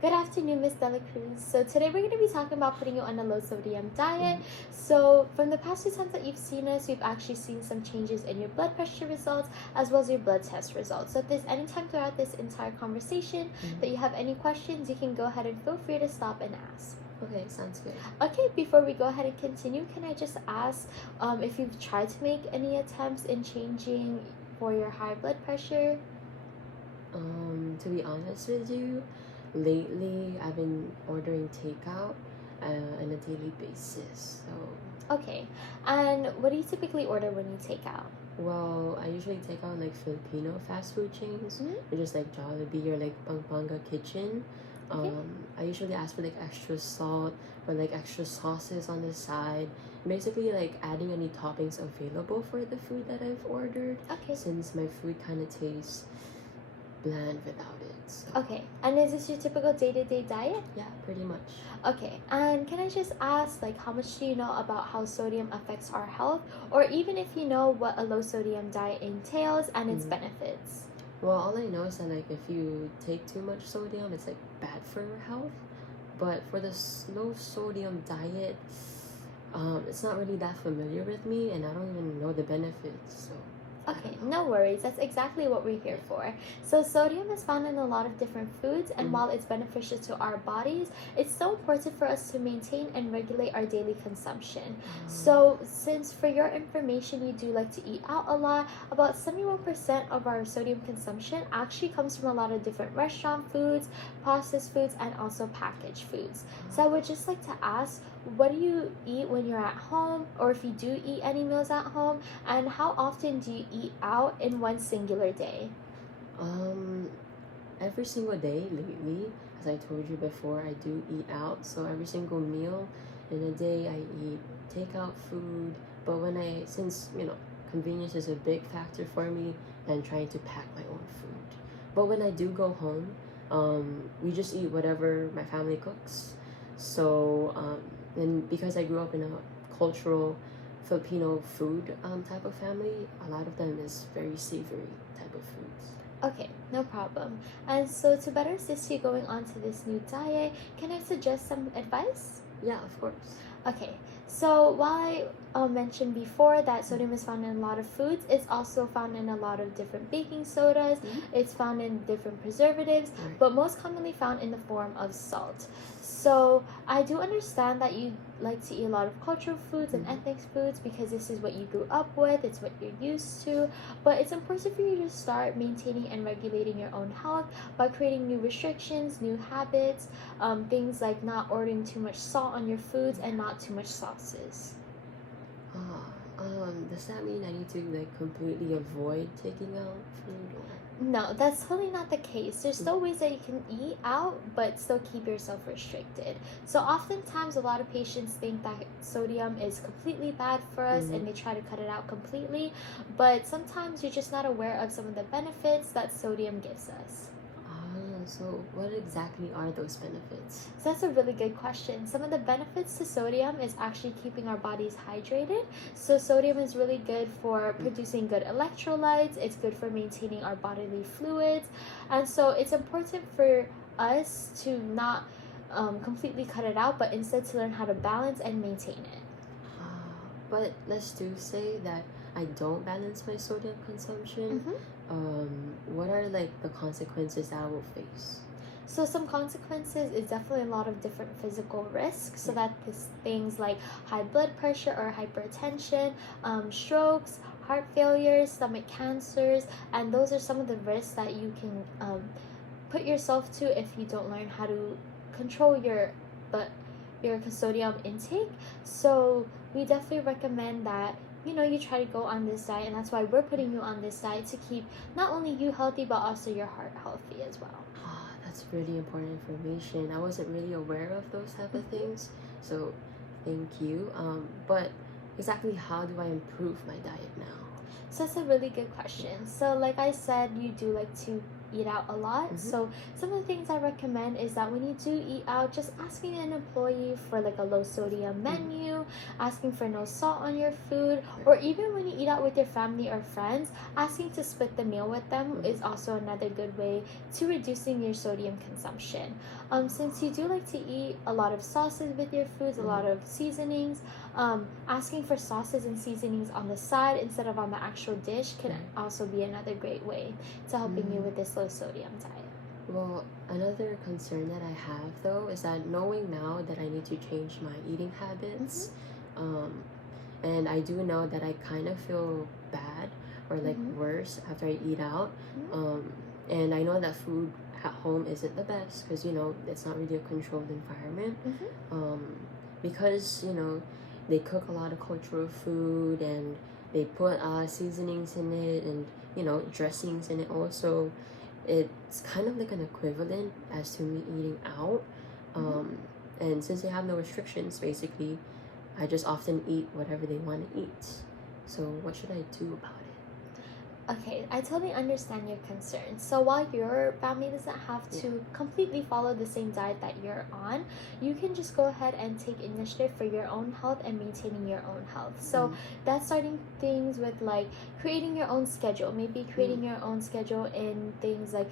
Good afternoon, Miss Dela Cruz. So today we're going to be talking about putting you on a low sodium diet. Mhm. So from the past few times that you've seen us, we've actually seen some changes in your blood pressure results as well as your blood test results. So if there's any time throughout this entire conversation that Mhm. you have any questions, you can go ahead and feel free to stop and ask. Okay, sounds good. Okay, before we go ahead and continue, can I just ask if you've tried to make any attempts in changing for your high blood pressure? To be honest with you, lately I've been ordering takeout on a daily basis. Okay, and what do you typically order when you take out? Well, I usually take out like Filipino fast food chains, Mhm. which is like Jollibee or like Pampanga Kitchen. Okay. I usually ask for like extra salt or like extra sauces on the side. Basically, like adding any toppings available for the food that I've ordered, Okay. since my food kind of tastes bland without it. So Okay, and is this your typical day-to-day diet? yeah, pretty much. Okay, and can I just ask, like, how much do you know about how sodium affects our health, or even if you know what a low sodium diet entails and its Mm. benefits? Well, all I know is that like if you take too much sodium, it's like bad for your health. But for the low sodium diet, it's not really that familiar with me, and I don't even know the benefits. So I Okay, don't know. no worries. That's exactly what we're here for. So, sodium is found in a lot of different foods, and Mm. while it's beneficial to our bodies, it's so important for us to maintain and regulate our daily consumption. So, since for your information, you do like to eat out a lot, about 71% of our sodium consumption actually comes from a lot of different restaurant foods, processed foods, and also packaged foods. So, I would just like to ask, what do you eat when you're at home, or if you do eat any meals at home? And how often do you eat out in one singular day? Um, every single day lately, as I told you before, I do eat out. So every single meal in a day, I eat takeout food. But since convenience is a big factor for me, and trying to pack my own food. But when I do go home, we just eat whatever my family cooks. So, and because I grew up in a cultural Filipino food type of family, a lot of them is very savory type of foods. Okay, no problem. And so, to better assist you going on to this new diet, can I suggest some advice? Yeah, of course. Okay, so while I mentioned before that sodium is found in a lot of foods, it's also found in a lot of different baking sodas, Mhm. it's found in different preservatives, Right. but most commonly found in the form of salt. So I do understand that you like to eat a lot of cultural foods and Mhm. ethnic foods because this is what you grew up with, it's what you're used to, but it's important for you to start maintaining and regulating your own health by creating new restrictions, new habits, things like not ordering too much salt on your foods and not too much sauces. Does that mean I need to like completely avoid taking out food or? No, that's totally not the case. There's still ways that you can eat out, but still keep yourself restricted. So, oftentimes, a lot of patients think that sodium is completely bad for us Mm-hmm. and they try to cut it out completely, but sometimes you're just not aware of some of the benefits that sodium gives us. So what exactly are those benefits? So that's a really good question. Some of the benefits to sodium is actually keeping our bodies hydrated. So sodium is really good for producing good electrolytes. It's good for maintaining our bodily fluids. And so it's important for us to not completely cut it out, but instead to learn how to balance and maintain it. But let's do say that I don't balance my sodium consumption. Mhm. What are like the consequences that I will face? So some consequences is definitely a lot of different physical risks. So Yeah. that is things like high blood pressure or hypertension, strokes, heart failures, stomach cancers, and those are some of the risks that you can put yourself to if you don't learn how to control but your sodium intake. So we definitely recommend that you try to go on this diet, and that's why we're putting you on this diet to keep not only you healthy but also your heart healthy as well. That's really important information. I wasn't really aware of those type of things. So thank you. But exactly how do I improve my diet now? So that's a really good question. So like I said, you do like to eat out a lot. Mm-hmm. So some of the things I recommend is that when you do eat out, just asking an employee for like a low sodium menu, asking for no salt on your food, or even when you eat out with your family or friends, asking to split the meal with them is also another good way to reducing your sodium consumption. Since you do like to eat a lot of sauces with your foods, a lot of seasonings, asking for sauces and seasonings on the side instead of on the actual dish can also be another great way to helping you with this low sodium diet. Well, another concern that I have though is that knowing now that I need to change my eating habits, and I do know that I kind of feel bad or like worse after I eat out, and I know that food at home isn't the best because it's not really a controlled environment, because they cook a lot of cultural food and they put seasonings in it and dressings in it also. It's kind of like an equivalent as to me eating out, and since they have no restrictions, basically I just often eat whatever they want to eat. So what should I do about it? Okay, I totally understand your concerns. So while your family doesn't have to completely follow the same diet that you're on, you can just go ahead and take initiative for your own health and maintaining your own health. So that's starting things with like creating your own schedule, maybe creating your own schedule in things like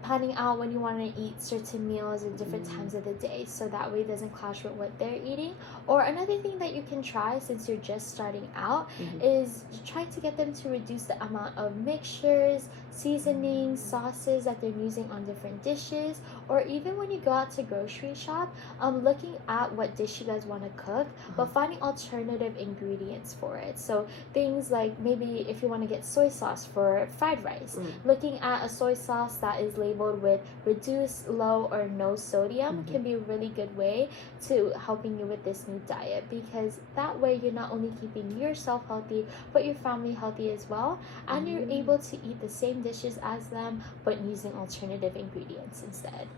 planning out when you want to eat certain meals at different times of the day, so that way it doesn't clash with what they're eating. Or another thing that you can try since you're just starting out is trying to get them to reduce the amount of mixtures, seasonings, sauces that they're using on different dishes. Or even when you go out to grocery shop, looking at what dish you guys want to cook, but finding alternative ingredients for it. So things like maybe if you want to get soy sauce for fried rice, looking at a soy sauce that is labeled with reduced, low, or no sodium can be a really good way to helping you with this new diet, because that way you're not only keeping yourself healthy but your family healthy as well, and you're able to eat the same dishes as them but using alternative ingredients instead.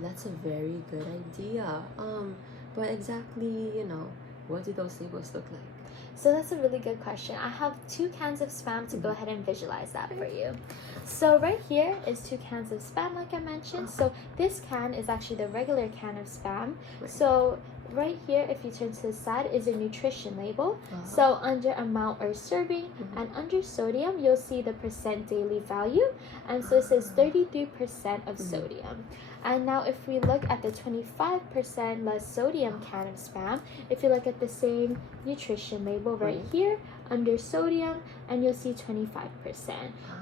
That's a very good idea. But exactly, what do those labels look like? So that's a really good question. I have 2 cans of Spam to go ahead and visualize that for you. So right here is 2 cans of Spam, like I mentioned. So this can is actually the regular can of Spam. So right here, if you turn to the side, is a nutrition label. So under amount or serving and under sodium, you'll see the percent daily value. And so it says 33% of sodium. And now if we look at the 25% less sodium can of Spam, if you look at the same nutrition label right here, under sodium, and you'll see 25%.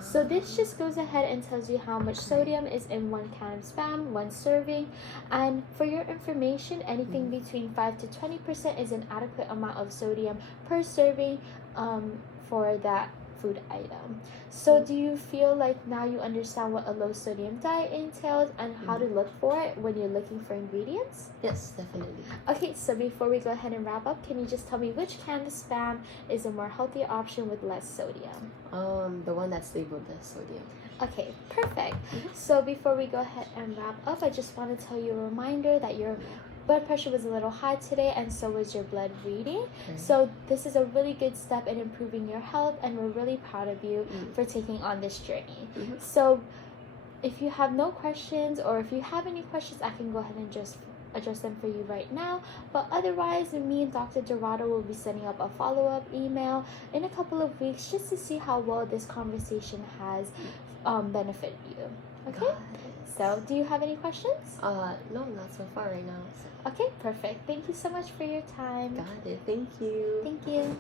So this just goes ahead and tells you how much sodium is in 1 can of Spam, 1 serving. And for your information, anything between 5 to 20% is an adequate amount of sodium per serving for that food item. So do you feel like now you understand what a low sodium diet entails and how to look for it when you're looking for ingredients? Yes, definitely. Okay, so before we go ahead and wrap up, can you just tell me which can of Spam is a more healthy option with less sodium? The one that's labeled as sodium. Okay, perfect. So before we go ahead and wrap up, I just want to tell you a reminder that your blood pressure was a little high today, and so was your blood reading. So this is a really good step in improving your health, and we're really proud of you for taking on this journey. So if you have no questions, or if you have any questions, I can go ahead and just address them for you right now. But otherwise, me and Dr. Dorado will be sending up a follow-up email in a couple of weeks just to see how well this conversation has benefited you. Okay? So, do you have any questions? No, not so far right now. Okay, perfect. Thank you so much for your time. Got it. Thank you. Thank you.